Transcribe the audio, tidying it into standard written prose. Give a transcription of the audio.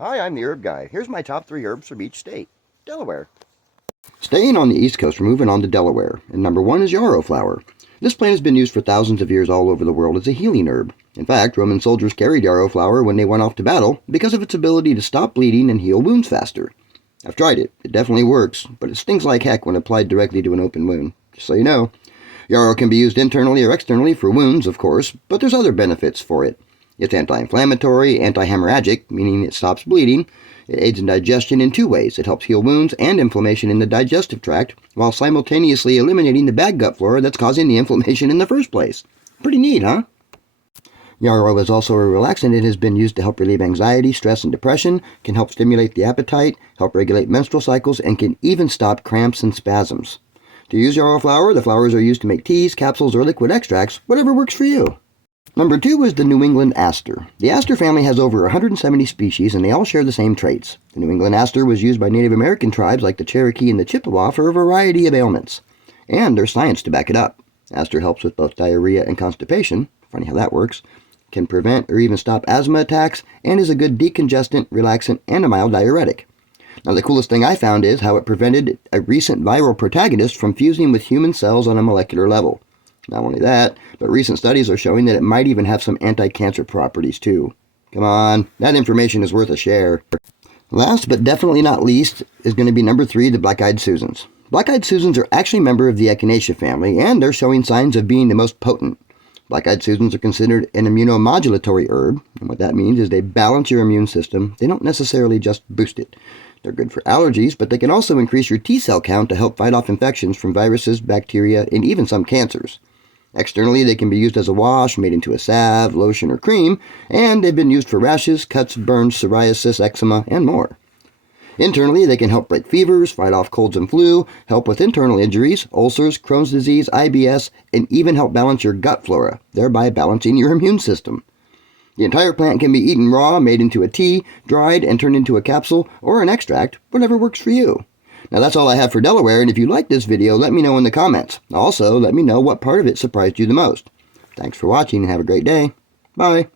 Hi, I'm the Herb Guy. Here's my top 3 herbs from each state. Delaware. Staying on the East Coast, we're moving on to Delaware, and number 1 is yarrow flower. This plant has been used for thousands of years all over the world as a healing herb. In fact, Roman soldiers carried yarrow flower when they went off to battle because of its ability to stop bleeding and heal wounds faster. I've tried it. It definitely works, but it stings like heck when applied directly to an open wound. Just so you know. Yarrow can be used internally or externally for wounds, of course, but there's other benefits for it. It's anti-inflammatory, anti-hemorrhagic, meaning it stops bleeding. It aids in digestion in 2 ways. It helps heal wounds and inflammation in the digestive tract, while simultaneously eliminating the bad gut flora that's causing the inflammation in the first place. Pretty neat, huh? Yarrow is also a relaxant. It has been used to help relieve anxiety, stress, and depression, can help stimulate the appetite, help regulate menstrual cycles, and can even stop cramps and spasms. To use yarrow flower, the flowers are used to make teas, capsules, or liquid extracts, whatever works for you. Number 2 is the New England aster. The aster family has over 170 species, and they all share the same traits. The New England aster was used by Native American tribes like the Cherokee and the Chippewa for a variety of ailments. And there's science to back it up. Aster helps with both diarrhea and constipation, funny how that works, can prevent or even stop asthma attacks, and is a good decongestant, relaxant, and a mild diuretic. Now the coolest thing I found is how it prevented a recent viral protagonist from fusing with human cells on a molecular level. Not only that, but recent studies are showing that it might even have some anti-cancer properties too. Come on, that information is worth a share. Last but definitely not least is going to be number 3, the black-eyed Susans. Black-eyed Susans are actually a member of the Echinacea family, and they're showing signs of being the most potent. Black-eyed Susans are considered an immunomodulatory herb, and what that means is they balance your immune system. They don't necessarily just boost it. They're good for allergies, but they can also increase your T-cell count to help fight off infections from viruses, bacteria, and even some cancers. Externally, they can be used as a wash, made into a salve, lotion, or cream, and they've been used for rashes, cuts, burns, psoriasis, eczema, and more. Internally, they can help break fevers, fight off colds and flu, help with internal injuries, ulcers, Crohn's disease, IBS, and even help balance your gut flora, thereby balancing your immune system. The entire plant can be eaten raw, made into a tea, dried, and turned into a capsule, or an extract, whatever works for you. Now that's all I have for Delaware, and if you like this video, let me know in the comments. Also, let me know what part of it surprised you the most. Thanks for watching, and have a great day. Bye.